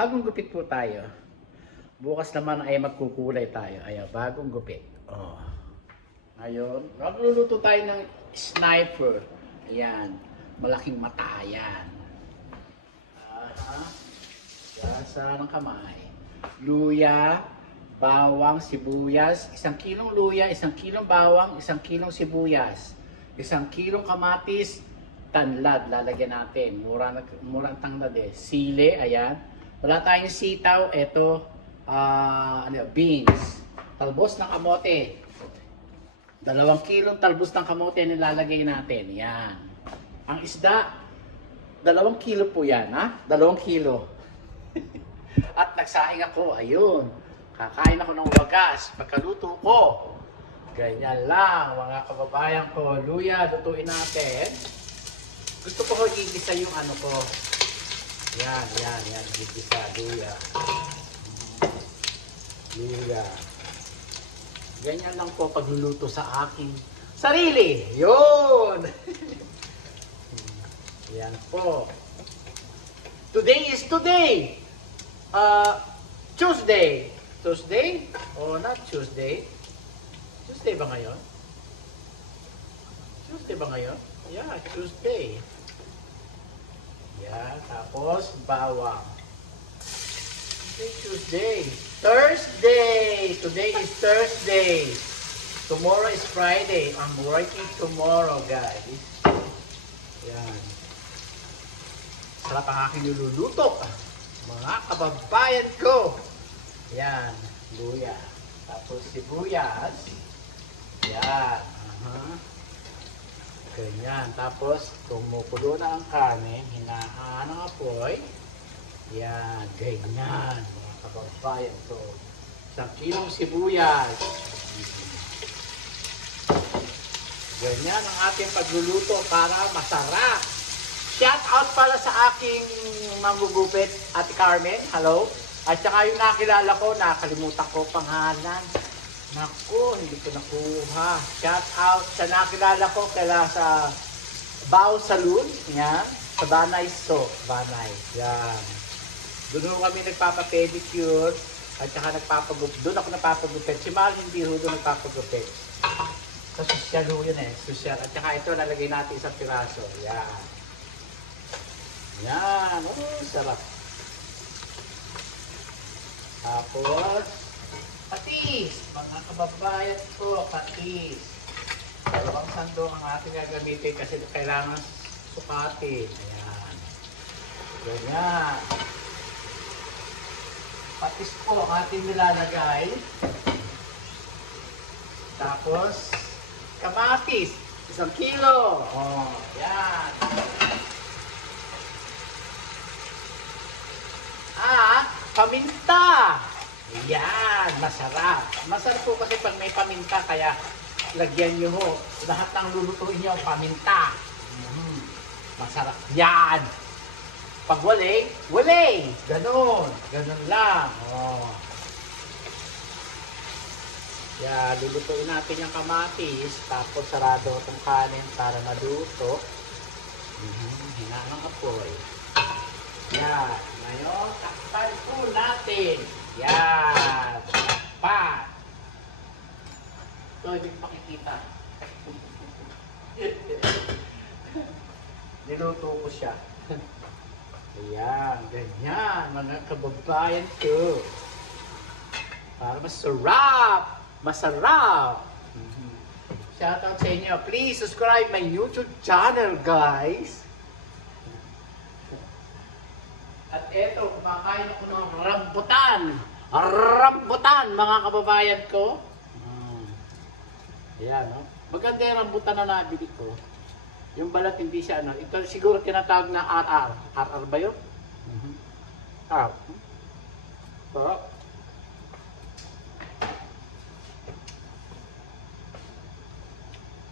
bagong gupit po tayo. Bukas naman ay magkukulay tayo. Ayan, bagong gupit. Oh. Ngayon, magluluto tayo ng sniper. Ayan, malaking mata. Ayan. Gasa ng kamay. Luya, bawang, sibuyas. 1 kilong luya, 1 kilong bawang, 1 kilong sibuyas. 1 kilong kamatis, tanlad. Lalagyan natin. Mura ang tanglad eh. Sili, ayan. Wala tayong sitaw. Ito, beans. Talbos ng kamote. 2 kilong talbos ng kamote nilalagay natin. Yan. Ang isda, 2 kilo po yan, ha? 2 kilo. At nagsaing ako, ayun. Kakain ako ng wagas. Pagkaluto ko. Ganyan lang, mga kababayan ko. Luya, lutuin natin. Gusto ko igisa yung ano ko. Yan. Igisa, luya. Luya. Ganyan lang po pagluluto sa aking sarili. Yun! Yan po. Today is today. Tuesday. Tuesday? O not Tuesday? Tuesday ba ngayon? Tuesday ba ngayon? Yeah, Tuesday. Yeah, tapos bawang. Tuesday. Thursday! Today is Thursday. Tomorrow is Friday. I'm working tomorrow, guys. Yan. Sarap ang aking niluluto. Mga kababayan ko. Yan. Luya. Tapos sibuyas. Yan. Ganyan. Tapos kumukulo na ang karne. Hinahaan ang apoy. Yan. Ganyan. Kababayan ko. 1 kilong sibuyas. Ganyan ang ating pagluluto para masarap. Shout out pala sa aking manggugupit, Ate Carmen. Hello. At saka yung nakilala ko, nakalimutan ko pangalan. Naku, hindi ko nakuha. Shout out sa nakilala ko kaya sa Bao Saloon. Yan. Sa Banay So. Banay. Yan. Doon kami nagpapa-pedicure at saka nagpapagupit. Doon ako nagpapagupit. Si Mal hindi ho doon nagpapagupit. Sa sosyal ho yun eh. Sosyal. At saka ito lalagay natin isang piraso. Yan. Yan. Oh, sarap. Tapos, patis. Mga kababayan ko, patis. 2 sando ang ating gagamitin kasi kailangan sukatin. Ayan. Ganyan. Patis po ang ating nilalagay. Tapos, kamatis. 1 kilo. Oh, yan. At, paminta. Yan, masarap. Masarap po kasi pag may paminta, kaya lagyan nyo ho. Lahat ng lulutuin nyo, paminta. Masarap. Yan. Pag wali, wali. Ganon. Ganon lang. Oh. Yan, lulutuin natin yung kamatis. Tapos sarado itong kanin para maluto. Hinaan ang apoy. Yan. Ngayon, takpan po natin. Yan. Takpan. Ito, hindi makikita. Niluto ko siya. Ayan, ganyan, mga kababayan ko. Para masarap. Masarap. Shoutout sa inyo. Please subscribe my YouTube channel, guys. At eto, kumakain ako ng rambutan. Rambutan, mga kababayan ko. Ayan, no? Maganda yung rambutan na nabili ko. Yung balat hindi siya ano. Ito siguro tinatawag na RR. RR ba yun? R. Sarap.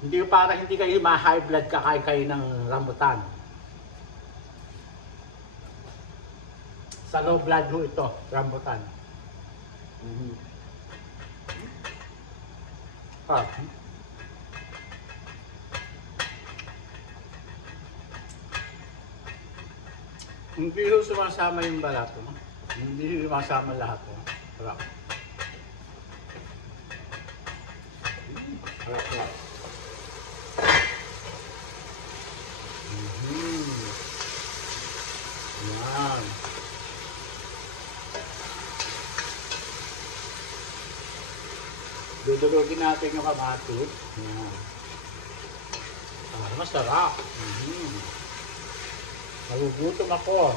Hindi para hindi kayo ma-high blood kakain kayo ng rambutan. Sa low blood ho ito, rambutan. Hindi ho sumasama yung balat mo. Hindi masama lahat. Eh. Sarap. Sarap sarap. Yan. Dudulogin natin yung kamatis. Yan. Masarap. Nagugutom ako.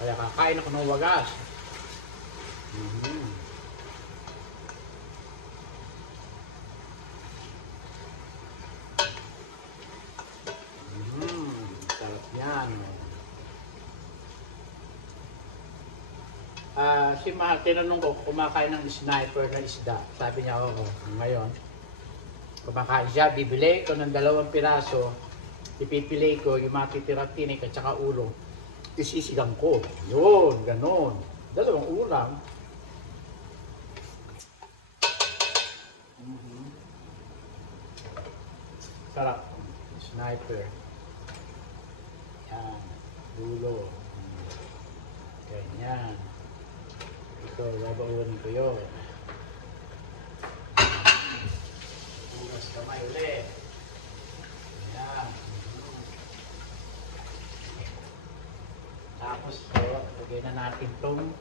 Kaya kakain ako ng wagas. Sarap yan. Si Ma, tinanong ko, kumakain ng sniper na isda. Sabi niya, oo, ngayon. Kumakain siya, bibili ko ng 2 piraso. Ipipili ko yung matitirang tinik at saka ulo. Isisigang ko. Yun, ganon. 2 ulam. Sarap. Sniper. Yan. Ulo. Ganyan. Ito, babaunin ko yun. Ulas kamay ulit. Yan. Tapos po, lagay na natin itong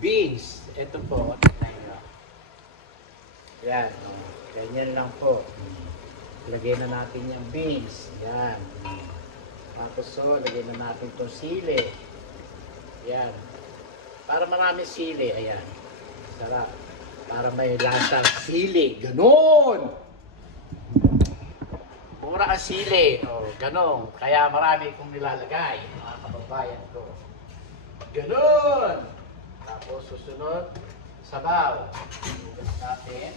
beans. Ito po. Yan. Ganyan lang po. Lagay na natin yung beans. Yan. Tapos so, lagay na natin itong sili. Yan. Para marami sili. Ayan. Sarap. Para may lasang sili. Ganon! Mura ang sili. O, ganon. Kaya marami kong nilalagay. Mga kababayan ko. Ganon! Tapos susunod, sabaw. Hugas natin.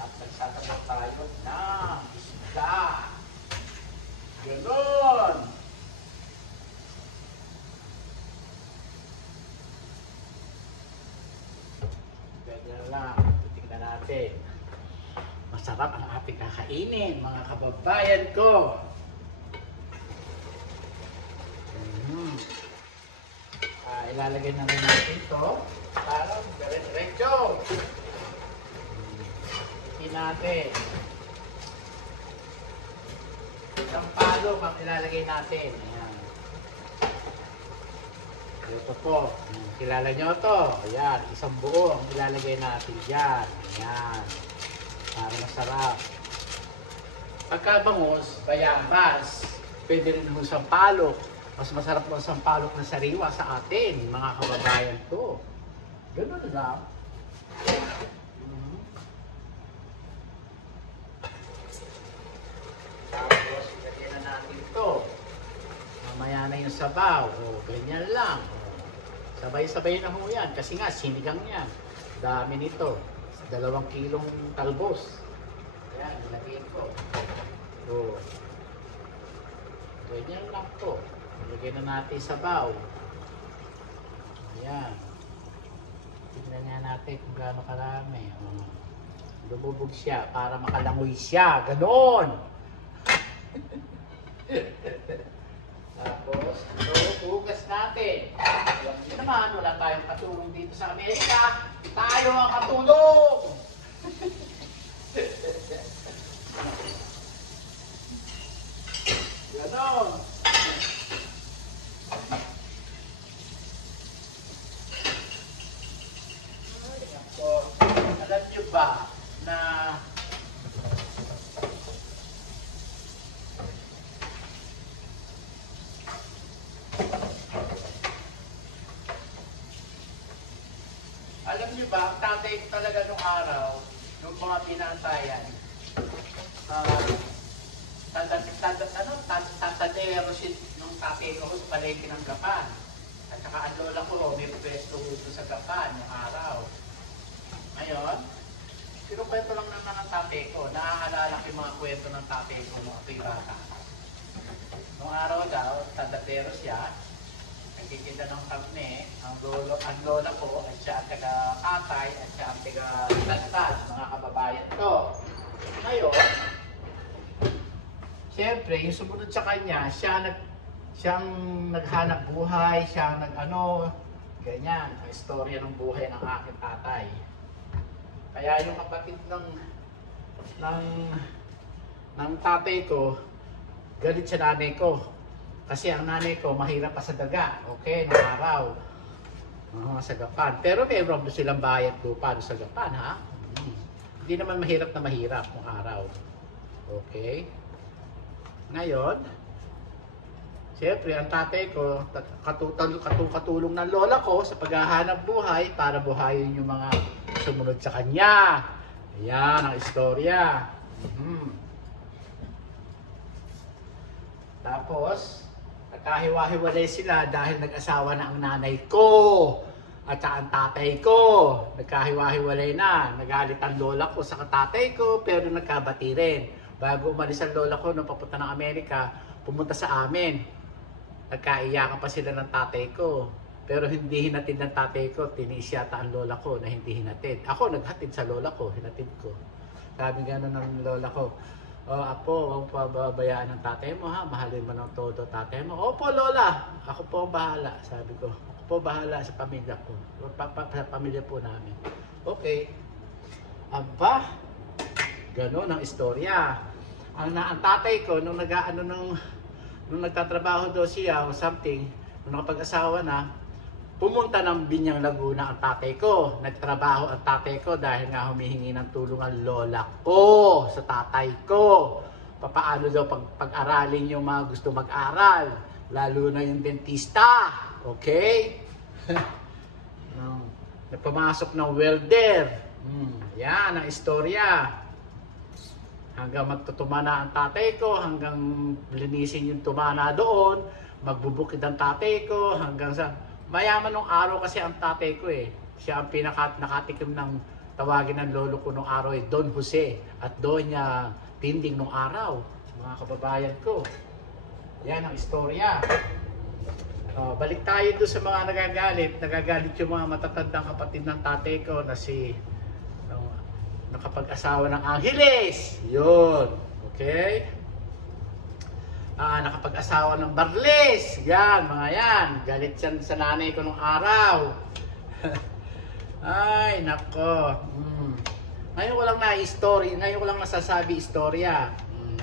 At nagsasabaw tayo ng isda. Ganon! Ganyan lang. Tingnan natin. Masarap ang ating kakainin, mga kababayan ko. Ilalagay na rin natin ito para diretso. Itin natin. Isang palong ang ilalagay natin. Ayan. Ito po. Kilala nyo ito. Ayan. Isang buo ang ilalagay natin dyan. Ayan. Para masarap. Pagkabangus, bayabas, pwede rin ng isang palok. Mas masarap po ang sampalok na sariwa sa atin, mga kababayan ko. Ganun lang. Tapos, ilagyan na natin ito. Mamaya na yung sabaw. O, ganyan lang. Sabay-sabay na ho yan. Kasi nga, sinigang yan. Dami nito. 2 kilong talbos. Ayan, ilagyan ko. O, ganyan lang po. Lagyan na natin sabaw. Ayan. Tignan nga natin kung gaano karami. Lumubog siya para makalangoy siya. Ganon! Tapos, ito, hugas natin. Alam niyo naman, wala tayong katulong dito sa Amerika. Tayo ang katulong! Ganon! Alam nyo ba na ang tatay talaga nung araw, nung mga pinantayan, tatadero nung tatay ko sa palengke ng Gapan. At saka ang lola ko, may pwesto dito sa Gapan yung araw. Ngayon, kinukwento lang naman ng tatay ko. Naaalala ko yung mga kwento ng tatay ko nung ako'y bata. Nung araw daw, tadatero siya, nagtitinda ng karne, ang lola ko, at siya ang taga-atay, at siya ang taga-tantad, mga kababayan ko. Ngayon, siyempre, yung sumunod sa kanya, siya ang naghanap buhay, siya ang Ganyan ang istorya ng buhay ng aking tatay. Kaya yung kapatid ng ng tatay ko, galit sa nanay ko. Kasi ang nanay ko mahirap pa sa daga, okay, ng araw. Sa Gapan. Pero mayroon doon silang bayad lupa doon sa Gapan, ha? Hindi naman mahirap na mahirap ng araw. Okay? Ngayon, siyempre, ang tatay ko, katulong ng lola ko sa paghahanap buhay para buhayin yung mga sumunod sa kanya. Ayan ang istorya. Tapos, nagkahiwa-hiwalay sila dahil nag-asawa na ang nanay ko at ang tatay ko. Nagkahiwa-hiwalay na. Nagalit ang lola ko sa tatay ko pero nagkabati rin. Bago umalis ang lola ko nung papunta ng Amerika, pumunta sa amin. Nagkaiyakan pa sila ng tatay ko. Pero hindi hinatid ng tatay ko. Tinis yata ang lola ko na hindi hinatid. Ako naghatid sa lola ko, hinatid ko. Sabi gano'n ng lola ko, "Oh, apo, huwag pababayaan ng tatay mo, ha? Mahalin mo ng todo tatay mo." "Opo, lola. Ako po ang bahala." Sabi ko. "Ako po bahala sa pamilya ko. Sa pamilya po namin." Okay. Aba, gano'n ang istorya. Ang tatay ko, nung nagtatrabaho daw siya o something, nung nakapag-asawa na, pumunta ng Binyang Laguna ang tatay ko. Nagtrabaho ang tatay ko dahil nga humihingi ng tulong ang lola ko sa tatay ko. Papaano daw pag-aralin yung mga gusto mag-aral, lalo na yung dentista. Okay? Nagpamasok ng welder. Yan ang istorya. Hanggang magtutumana ang tatay ko, hanggang linisin yung tumana doon, magbubukid ang tatay ko, hanggang sa mayaman nung araw kasi ang tatay ko eh. Siya ang nakatikim ng tawagin ng lolo ko nung araw eh, Don Jose at Doña Tinding nung araw. Mga kababayan ko. Yan ang istorya. Balik tayo doon sa mga nagagalit. Nagagalit yung mga matatandang kapatid ng tatay ko na si nakapag-asawa ng Angeles. Yun. Okay? Nakapag-asawa ng Barles. Yan, mga yan. Galit yan sa nanay ko nung araw. Ay, nako. Ngayon ko lang na-story. Ngayon ko lang nasasabi istorya.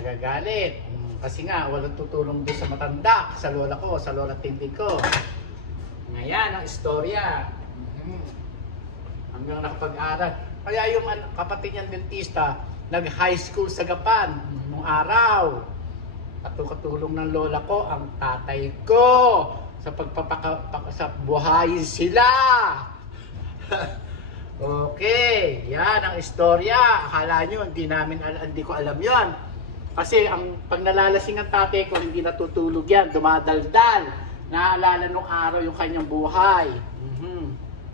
Nagagalit. Kasi nga, walang tutulong doon sa matanda. Sa lola ko, sa lola tinding ko. Ngayon, ang istorya. Hanggang nakapag-aral. Kaya yung kapatid niyang dentista, nag-high school sa Gapan nung araw. Katulong ng lola ko ang tatay ko sa sa buhayin sila. Okay, yan ang istorya. Akala nyo hindi ko alam yan. Kasi pag nalalasing ang tatay ko, hindi natutulog yan, dumadaldal. Naalala nung araw yung kanyang buhay.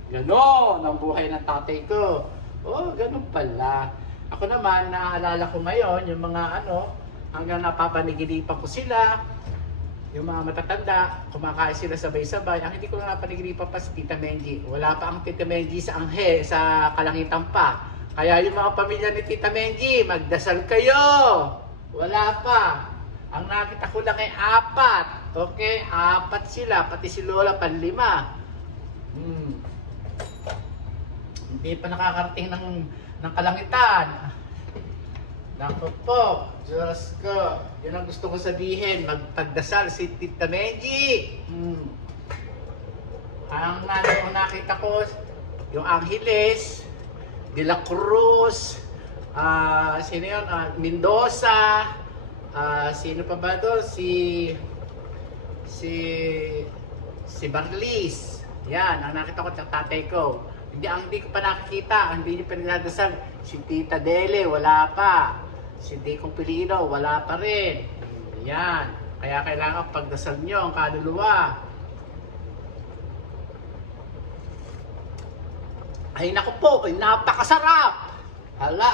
Ganon ang buhay ng tatay ko. Oh, ganun pala. Ako naman, naaalala ko ngayon, yung mga hanggang napapanigilipan ko sila, yung mga matatanda, kumakain sila sabay-sabay. Ang hindi ko na napanigilipan pa si Tita Menji. Wala pa ang Tita Menji sa sa Kalangitan pa. Kaya yung mga pamilya ni Tita Menji, magdasal kayo. Wala pa. Ang nakita ko lang ay 4. Okay, 4 sila, pati si Lola, 5. Hindi pa nakakarating ng Kalangitan. Naku po, Diyos ko. Yun ang gusto ko sabihin. Magpagdasal si Tita Menji. Ang nanay ko nakita ko, yung Angeles, De La Cruz, sino yun? Mendoza, sino pa ba doon? Si Barlis. Yan, ang nakita ko sa tatay ko. Hindi ko pa nakikita, hindi niyo pa niladasal. Si Tita Dele, wala pa. Si Dikong Pilino, wala pa rin. Yan. Kaya kailangan pagdasal nyo ang kaluluwa. Ay naku po, napakasarap. Hala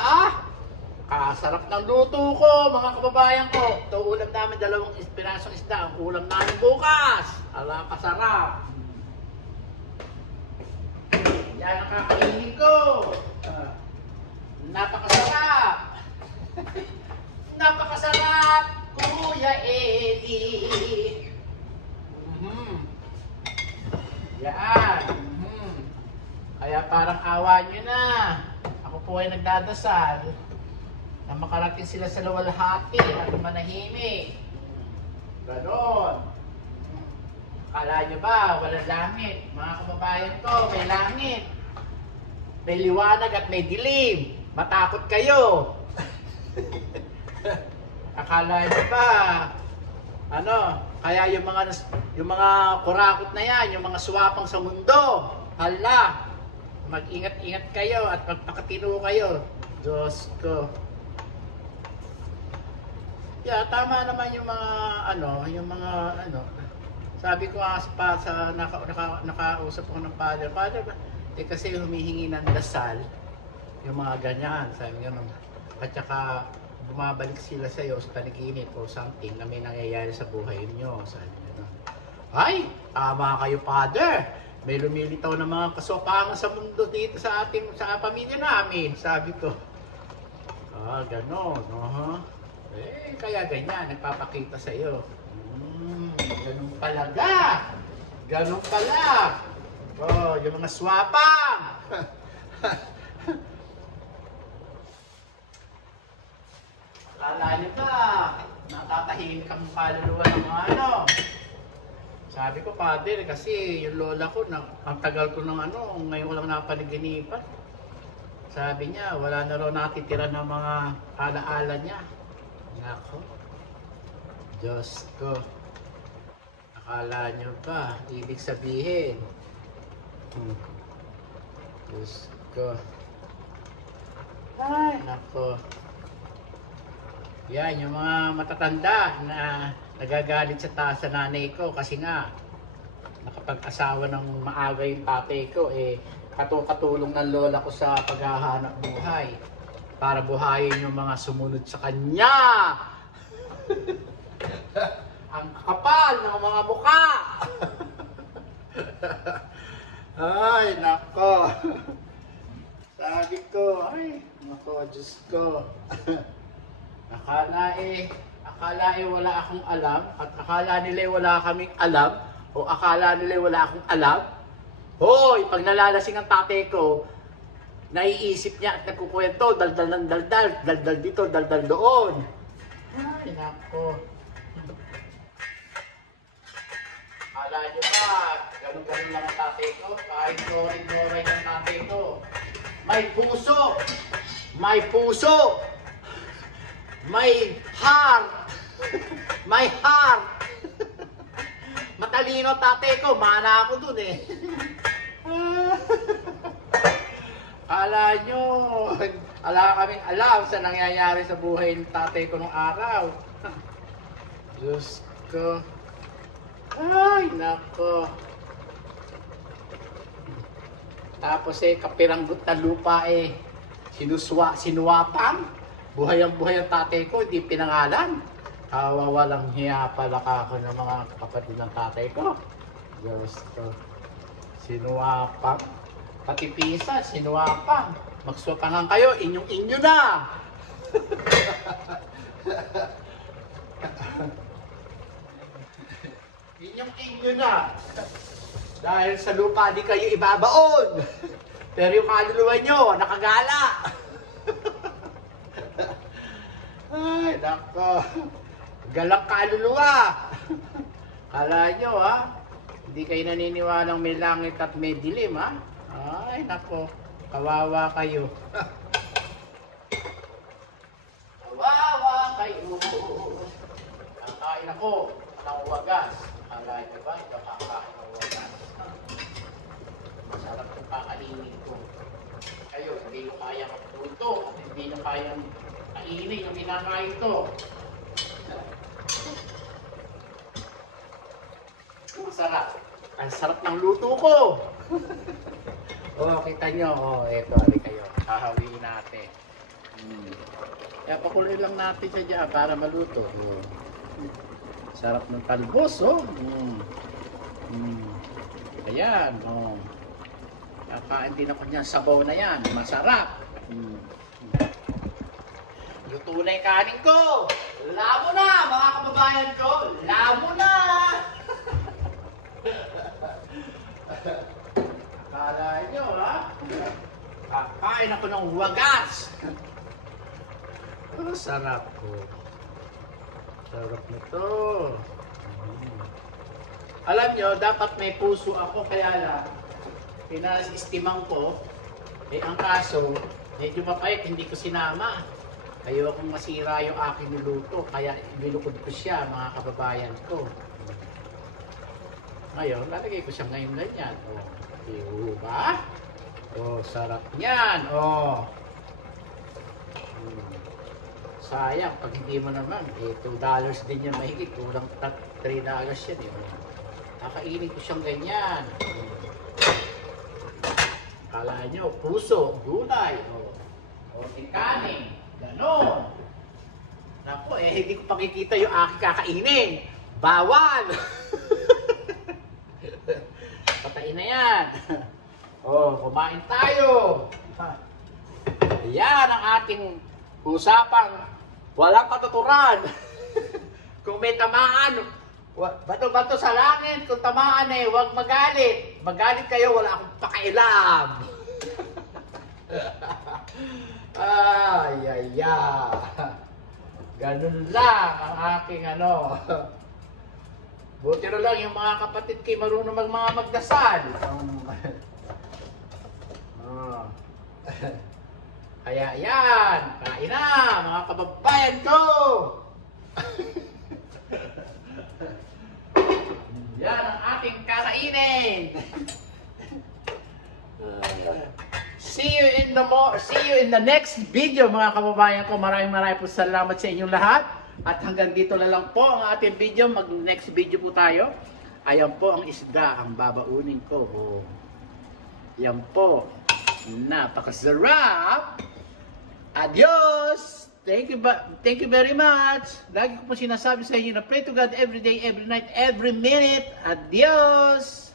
kasarap ng luto ko, mga kababayan ko. Ito ulam namin, 2 pirasong isda. Ang ulam namin bukas. Hala kasarap. Yan ang kakainin ko. Napakasarap. Napakasarap, Kuya Eli. Yan. Kaya parang awa nyo na. Ako po ay nagdadasal na makarating sila sa luwalhati at manahimik. Ganon. Akala nyo ba, walang langit? Mga kababayan ko, may langit. May liwanag at may dilim. Matakot kayo. Akala nyo ba, kaya yung mga kurakot na yan, yung mga swapang sa mundo, hala, mag-ingat-ingat kayo at magpakatino kayo. Diyos ko. Yeah, tama naman yung mga sabi ko pa sa nakausap ko ng father, kasi humihingi ng dasal, yung mga ganyan, sabi nga at saka bumabalik sila sa iyo sa panaginip o something na may nangyayari sa buhay niyo, sabi nga. Ay, tama kayo, father. May lumilitaw na mga kasopangan sa mundo dito sa pamilya namin, sabi ko. Ganon, kaya ganyan, nagpapakita sa iyo. Ganun palaga. Ganun pala. Yung mga swapang. Akala niyo ba, natatahimik ang kaluluwa ng Sabi ko, father, kasi yung lola ko, ang tagal ko ng ngayon ko lang napanaginipan. Sabi niya, wala na raw natitira ng mga alaala niya. Nako. Diyos ko. Akala niyo ba, ibig sabihin. Diyos ko. Ay, nako. Yan, yung mga matatanda na nagagalit sa nanay ko kasi nga nakapag-asawa ng maaga yung tatay ko, katulong ng lola ko sa paghahanap buhay para buhayin yung mga sumunod sa kanya. Ang kapal ng mga mukha. Ay, nako. Sabi ko, ay, nako, Diyos ko. Akala wala akong alam at akala nila wala kaming alam o akala nila wala akong alam. Hoy, pag nalalasing ang tatay ko, naiisip niya at nagkukwento, daldal dito, daldal doon. Ay, nako. Akala nyo ba, ganun-ganun lang ang tatay ko? Kahit glory-glory ng tatay ko. May puso! May puso! May heart! May heart! Matalino tatay ko, mana ako dun Akala nyo, wala kaming alam sa nangyayari sa buhay ng tatay ko nung araw. Diyos ko. Ay, nako. Tapos kapiranggot na lupa sinuwapang. Buhay ang tatay ko, hindi pinangalan. Kawawalang hiya pala ako ng mga kapatid ng tatay ko. Diyos ko. Sinuwapang. Pati pisa, sinuwapang. Magsuwapangan kayo, inyong-inyo na. Inyong-inyo na. Dahil sa lupa di kayo ibabaon. Pero yung kaluluwa nyo, nakagala. Ay, nako. Galang kaluluwa. Kala nyo, hindi kayo naniniwalang may langit at may dilim, Ay, nako. Kawawa kayo. Kawawa kayo. Kakain ako ng wagas. Kala nyo ba? Ito kakain ng wagas. Masarap yung kakainin ko. Kayo, hindi nyo kayang punto at hindi nyo kayang kainin yung pinakain ko. Masarap. Ang sarap ng luto ko. Kita nyo. Eto, kayo. Hahawiin natin. Kaya pakuloy lang natin siya dyan para maluto. Sarap ng talbos, Ayan, Kakain din ako niyan. Sabaw na yan. Masarap. Luto na yung kanin ko. Lamo na, mga kababayan ko. Lamo na. Akala nyo, Kakain ako ng wagas. Oh, sarap ko. Sarap nito. Alam nyo, dapat may puso ako, kaya lang, pinasistiman ko, ang kaso, medyo mapait, hindi ko sinama. Ayokong masira yung aking niluto, kaya nilukod ko siya, mga kababayan ko. Ngayon, lalagay ko siya ngayon ganyan. O, ba? O, sarap niyan. O. Sayang, pag hindi mo naman, $2 din yan mahigit. Kulang $3 yan. Kakainin ko siyang ganyan. Akala nyo, puso, gulay. O, tikaning. Ganon. Naku, hindi ko pakikita yung aking kakainin. Bawal! Patayin na yan. Kumain tayo. Yan ang ating usapang walang patuturan. Kung may tamaan, bato-bato sa langit. Kung tamaan huwag magalit. Magalit kayo, wala akong pakailam. Ay. Ganun lang ang aking Buti na lang yung mga kapatid kay marunong magdasal. Kaya yan, kain na mga kababayan ko. Yan ang ating kakainin. See you in the next video mga kababayan ko. Maraming po salamat sa inyong lahat. At hanggang dito na lang po ang ating video. Mag-next video po tayo. Ayan po ang isda, ang babaunin ko. Yan po. Napakasarap. Adios! Thank you very much. Lagi ko po sinasabi sa inyo na pray to God every day, every night, every minute. Adios!